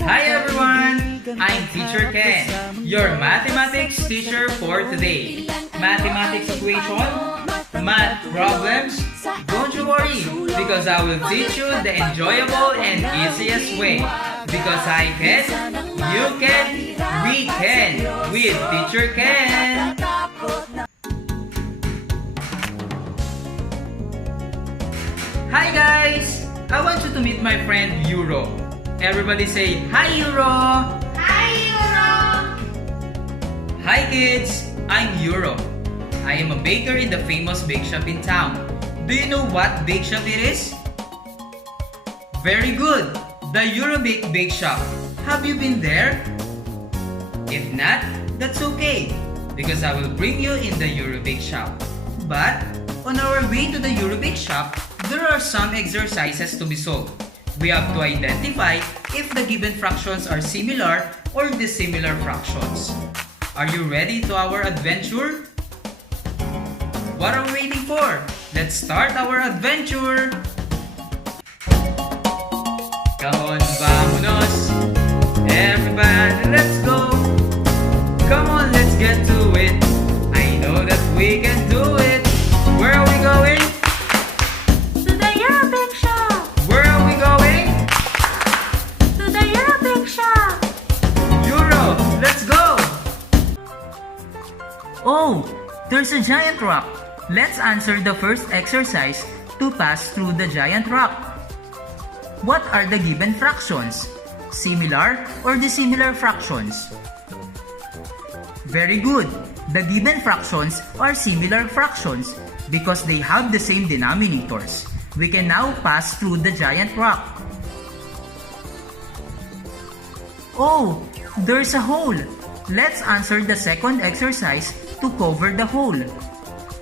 Hi everyone! I'm Teacher Ken, your mathematics teacher for today. Mathematics equation, math problems, don't you worry, because I will teach you the enjoyable and easiest way. Because I can, you can, we can, with Teacher Ken. Hi guys! I want you to meet my friend Euro. Everybody say, hi Euro! Hi, Euro! Hi kids! I'm Euro. I am a baker in the famous bakeshop in town. Do you know what bakeshop it is? Very good! The Eurobake bakeshop. Have you been there? If not, that's okay, because I will bring you in the Eurobake shop. But, on our way to the Eurobake shop, there are some exercises to be solved. We have to identify if the given fractions are similar or dissimilar fractions. Are you ready to our adventure? What are we waiting for? Let's start our adventure! Come on, vamonos! Everybody, let's go! Come on, let's get to it! I know that we can do it! Where are we going? To the Eurobake shop! Where are we going? To the Eurobake shop! Euro, let's go! Oh, there's a giant rock. Let's answer the first exercise to pass through the giant rock. What are the given fractions? Similar or dissimilar fractions? Very good. The given fractions are similar fractions because they have the same denominators. We can now pass through the giant rock. Oh, there's a hole. Let's answer the second exercise to cover the hole.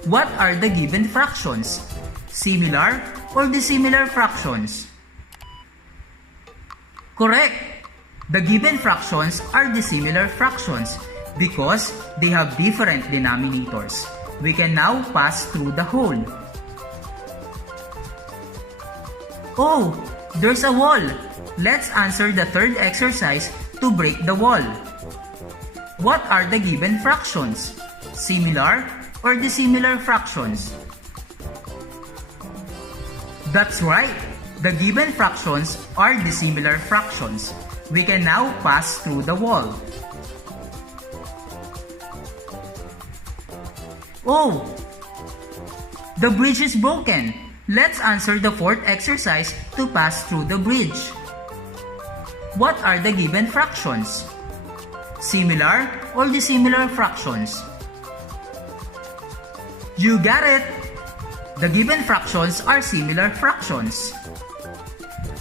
What are the given fractions? Similar or dissimilar fractions? Correct! The given fractions are dissimilar fractions because they have different denominators. We can now pass through the hole. Oh, there's a wall. Let's answer the third exercise to break the wall. What are the given fractions? Similar or dissimilar fractions? That's right! The given fractions are dissimilar fractions. We can now pass through the wall. Oh! The bridge is broken. Let's answer the fourth exercise to pass through the bridge. What are the given fractions? Similar or dissimilar fractions? You got it! The given fractions are similar fractions.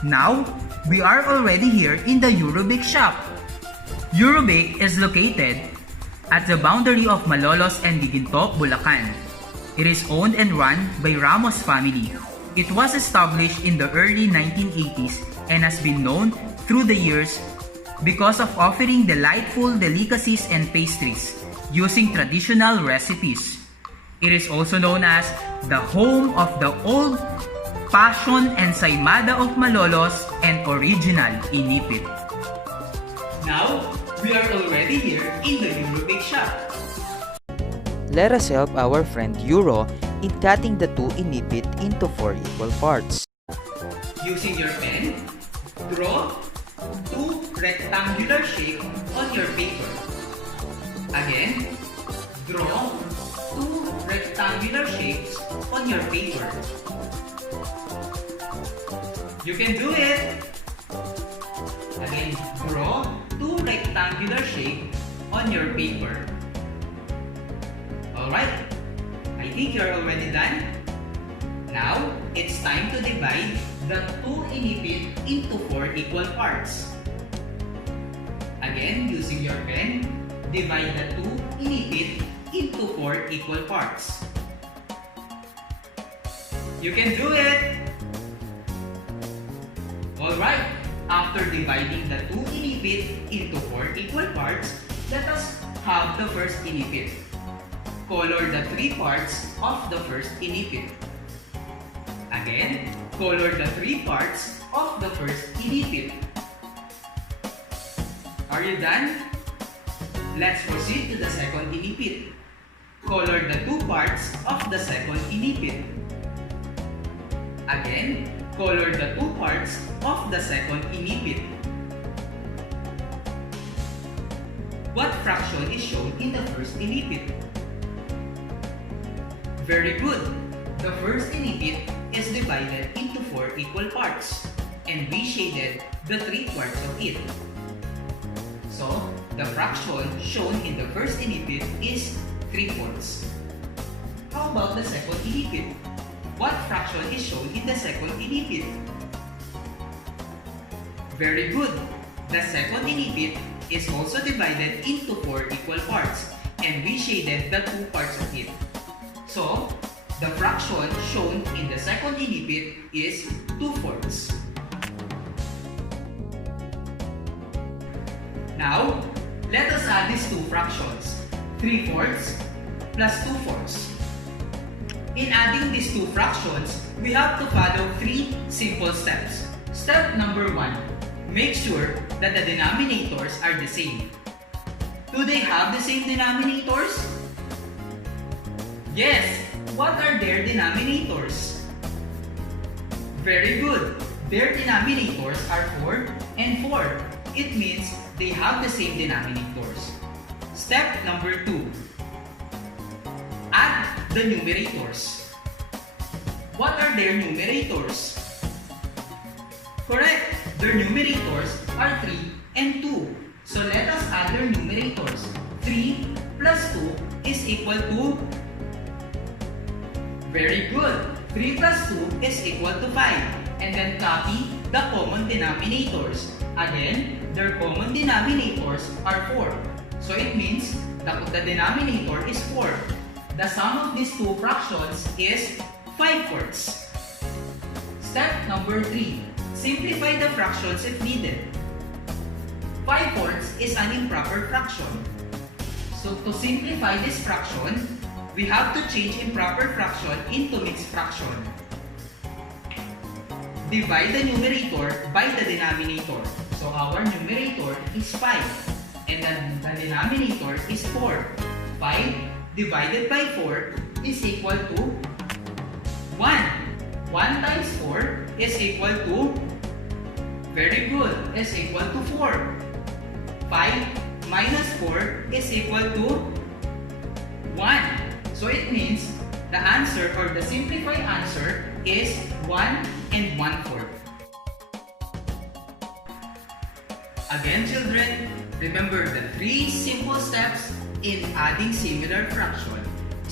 Now, we are already here in the Eurobake shop. Eurobake is located at the boundary of Malolos and Giginto, Bulacan. It is owned and run by Ramos family. It was established in the early 1980s and has been known through the years because of offering delightful delicacies and pastries using traditional recipes. It is also known as the home of the old Passion and Saymada of Malolos and original Inipit. Now, we are already here in the Eurobake shop. Let us help our friend Euro in cutting the two inipit into 4 equal parts. Using your pen, draw two rectangular shapes on your paper. Again, draw two rectangular shapes on your paper. You can do it! Again, draw two rectangular shapes on your paper. Alright, I think you're already done. Now, it's time to divide the two inipit into 4 equal parts. Again, using your pen, divide the two inipit into 4 equal parts. You can do it! Alright, after dividing the two inipit into 4 equal parts, let us have the first inipit. Color the 3 parts of the first inipit. Again, color the 3 parts of the inipit. Are you done? Let's proceed to the second inipit. Color the two parts of the second inipit. Again, color the two parts of the second inipit. What fraction is shown in the first inipit? Very good. The first inipit is divided into 4 equal parts, and we shaded the 3 parts of it. So, the fraction shown in the first inipit is 3/4. How about the second inipit? What fraction is shown in the second inipit? Very good. The second inipit is also divided into 4 equal parts, and we shaded the 2 parts of it. So, the fraction shown in the second inipit is 2/4. Now, let us add these two fractions, 3/4 plus 2/4. In adding these two fractions, we have to follow 3 simple steps. Step number 1, make sure that the denominators are the same. Do they have the same denominators? Yes. What are their denominators? Very good. Their denominators are 4 and 4. It means they have the same denominators. Step number 2. Add the numerators. What are their numerators? Correct. Their numerators are 3 and 2. So let us add their numerators. 3 plus 2 is equal to... Very good. 3 plus 2 is equal to 5. And then copy the common denominators. Again, their common denominators are 4. So it means the denominator is 4. The sum of these two fractions is 5/4. Step number 3. Simplify the fractions if needed. 5/4 is an improper fraction. So to simplify this fraction, we have to change improper fraction into mixed fraction. Divide the numerator by the denominator. So our numerator is 5 and then the denominator is 4. 5 divided by 4 is equal to 1. 1 times 4 is equal to, very good, is equal to 4. 5 minus 4 is equal to 1. So it means the answer or the simplified answer is 1 and 1/4. Again children, remember the 3 simple steps in adding similar fraction.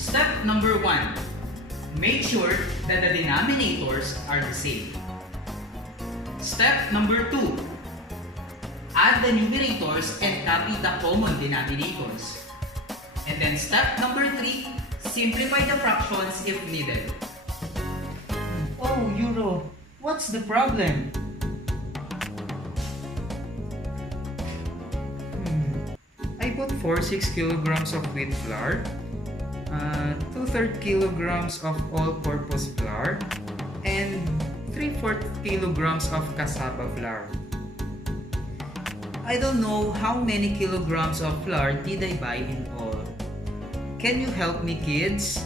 Step number 1. Make sure that the denominators are the same. Step number 2. Add the numerators and copy the common denominators. And then step number 3. Simplify the fractions if needed. Oh, Euro, what's the problem? I bought 6 kilograms of wheat flour, 2/3 kilograms of all-purpose flour, and 3/4 kilograms of cassava flour. I don't know how many kilograms of flour did I buy in all. Can you help me, kids?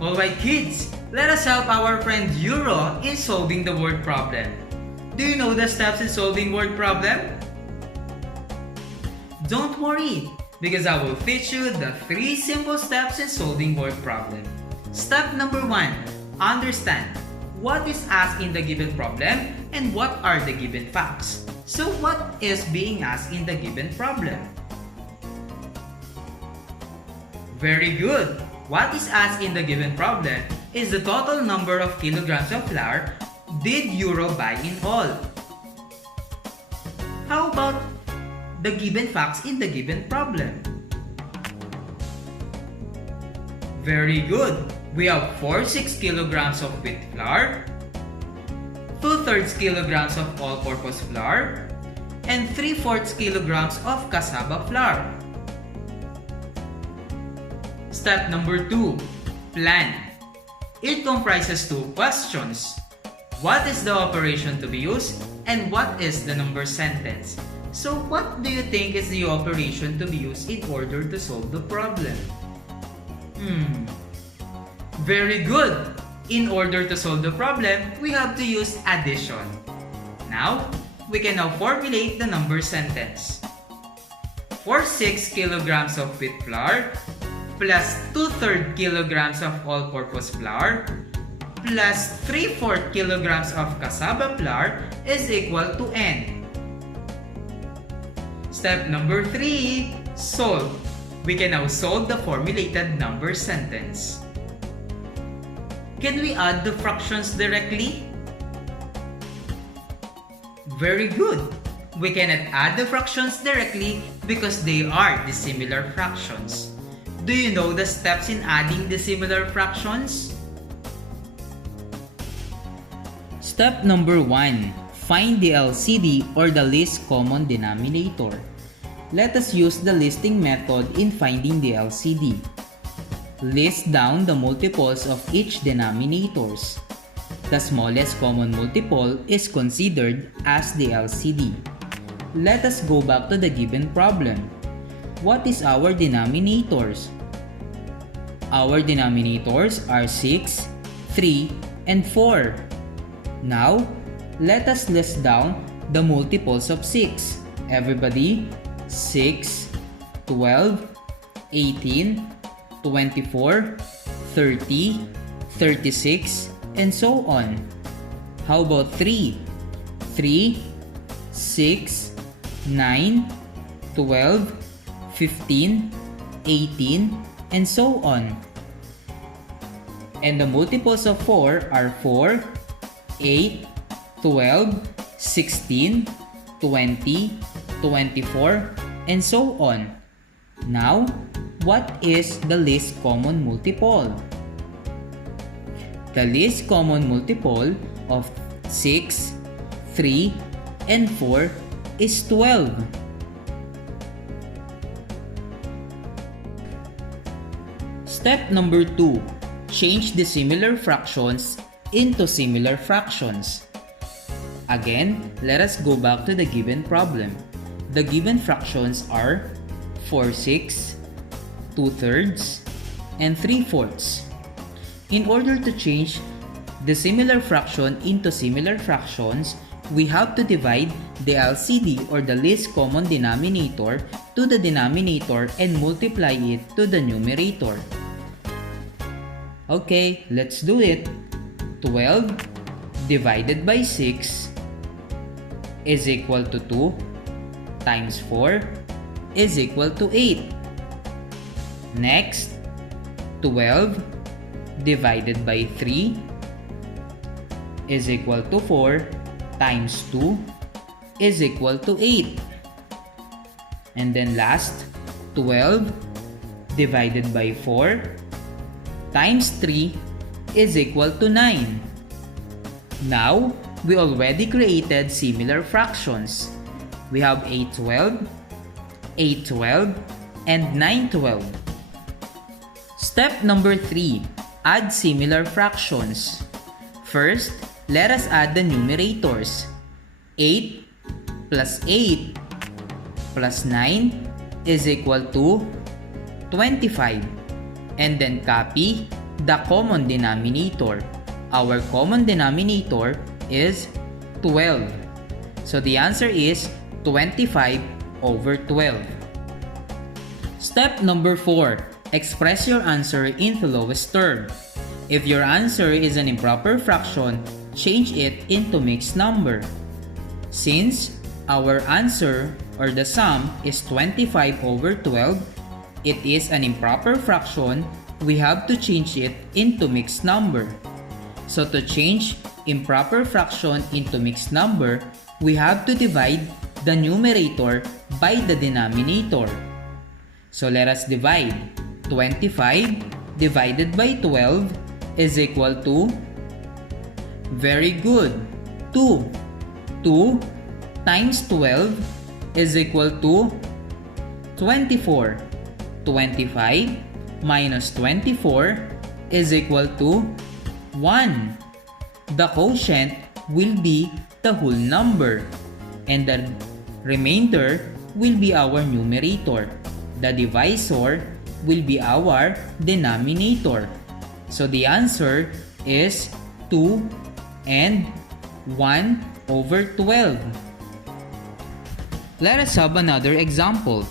Alright kids, let us help our friend Euro in solving the word problem. Do you know the steps in solving word problem? Don't worry, because I will teach you the 3 simple steps in solving word problem. Step number 1, understand what is asked in the given problem and what are the given facts. So what is being asked in the given problem? Very good! What is asked in the given problem is the total number of kilograms of flour did Euro buy in all. How about the given facts in the given problem? Very good! We have 6 kilograms of wheat flour, 2/3 kilograms of all-purpose flour, and 3/4 kilograms of cassava flour. Step number 2. Plan. It comprises 2 questions. what is the operation to be used, and what is the number sentence. So what do you think is the operation to be used in order to solve the problem? Very good! In order to solve the problem, we have to use addition. Now, we can now formulate the number sentence. For 6 kilograms of wheat flour plus 2/3 kilograms of all-purpose flour plus 3/4 kilograms of cassava flour is equal to N. Step number 3, solve. We can now solve the formulated number sentence. Can we add the fractions directly? Very good! We cannot add the fractions directly because they are dissimilar fractions. Do you know the steps in adding dissimilar fractions? Step number 1. Find the LCD or the least common denominator. Let us use the listing method in finding the LCD. List down the multiples of each denominators. The smallest common multiple is considered as the LCD. Let us go back to the given problem. What is our denominators? Our denominators are 6, 3, and 4. Now, let us list down the multiples of 6. Everybody, 6, 12, 18, 24, 30, 36, and so on. How about 3? 3, 6, 9, 12, 15, 18, and so on. And the multiples of 4 are 4, 8, 12, 16, 20, 24, and so on. Now, what is the least common multiple? The least common multiple of 6, 3, and 4 is 12. Step number 2. Change dissimilar fractions into similar fractions. Again, let us go back to the given problem. The given fractions are 4/6, 2/3, and 3/4. In order to change the similar fraction into similar fractions, we have to divide the LCD or the least common denominator to the denominator and multiply it to the numerator. Okay, let's do it. 12 divided by 6 is equal to 2 times 4 is equal to 8. Next, 12 divided by 3 is equal to 4 times 2 is equal to 8. And then last, 12 divided by 4 times 3 is equal to 9. Now, we already created similar fractions. We have 8/12, 8/12, and 9/12. Step number 3. Add similar fractions. First, let us add the numerators. 8 plus 8 plus 9 is equal to 25. And then copy the common denominator. Our common denominator is 12. So the answer is 25 over 12. Step number 4. Express your answer in the lowest term. If your answer is an improper fraction, change it into mixed number. Since our answer or the sum is 25 over 12, it is an improper fraction, we have to change it into mixed number. So to change improper fraction into mixed number, we have to divide the numerator by the denominator. So let us divide. 25 divided by 12 is equal to, very good, 2. 2 times 12 is equal to 24. 25 minus 24 is equal to 1. The quotient will be the whole number, and the remainder will be our numerator. The divisor will be our denominator. So the answer is 2 and 1/12. Let us have another example.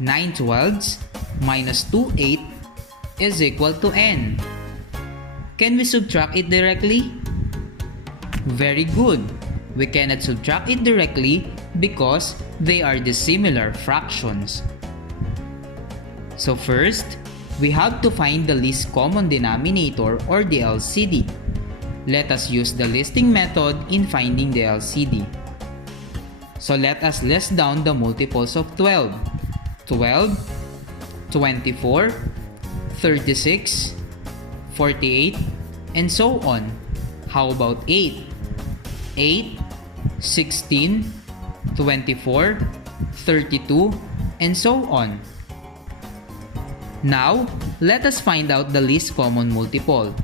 9/12 minus 2/8 is equal to n. Can we subtract it directly? Very good. We cannot subtract it directly because they are dissimilar fractions. So first, we have to find the least common denominator or the LCD. Let us use the listing method in finding the LCD. So let us list down the multiples of 12. 12, 24, 36, 48, and so on. How about 8? 8, 16, 24, 32, and so on. Now, let us find out the least common multiple.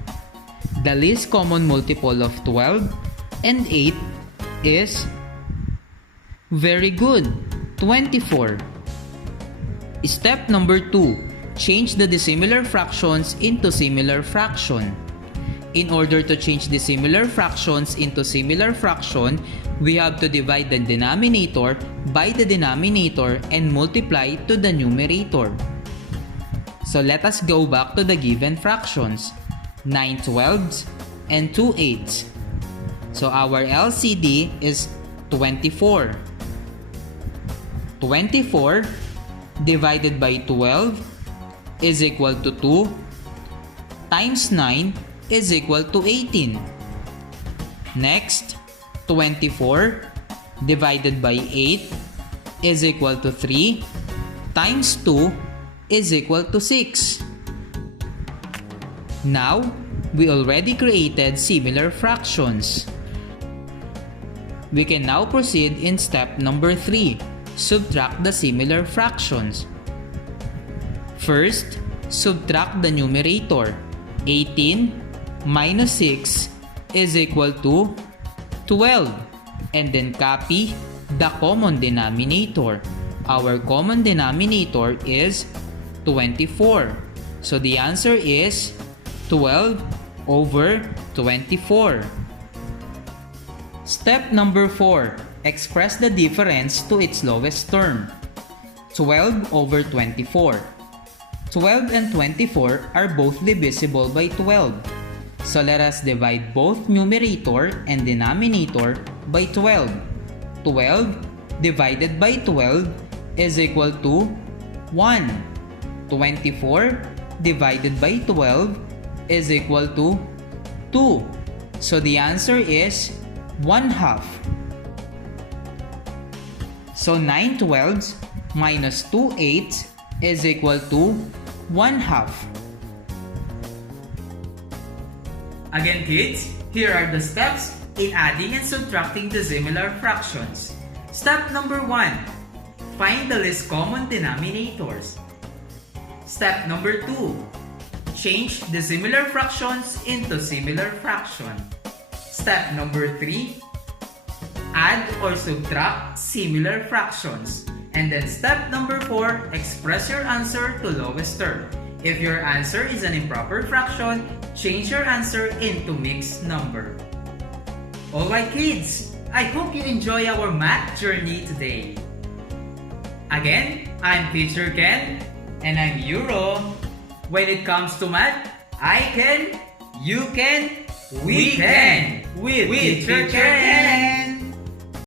The least common multiple of 12 and 8 is very good, 24. Step number 2. Change the dissimilar fractions into similar fraction. In order to change dissimilar fractions into similar fraction, we have to divide the denominator by the denominator and multiply to the numerator. So let us go back to the given fractions, 9/12 and 2/8. So our LCD is 24. 24 divided by 12 is equal to 2 times 9 is equal to 18. Next, 24 divided by 8 is equal to 3 times 2 is equal to 6. Now, we already created similar fractions. We can now proceed in step number 3. Subtract the similar fractions. First, subtract the numerator. 18 minus 6 is equal to 12. And then copy the common denominator. Our common denominator is 24. So the answer is 12/24. Step number 4. Express the difference to its lowest term. 12/24. 12 and 24 are both divisible by 12. So let us divide both numerator and denominator by 12. 12 divided by 12 is equal to 1. 24 divided by 12 is equal to 2. So the answer is 1/2. So 9/12 minus 2/8 is equal to 1/2. Again kids, here are the steps in adding and subtracting dissimilar fractions. Step number 1. Find the least common denominators. Step number 2. Change dissimilar fractions into similar fraction. Step number 3. Add or subtract similar fractions. And then step number 4, express your answer to lowest term. If your answer is an improper fraction, change your answer into mixed number. Alright kids, I hope you enjoy our math journey today. Again, I'm Teacher Ken, and I'm Euro. When it comes to math, I can, you can, we can, with Teacher Ken.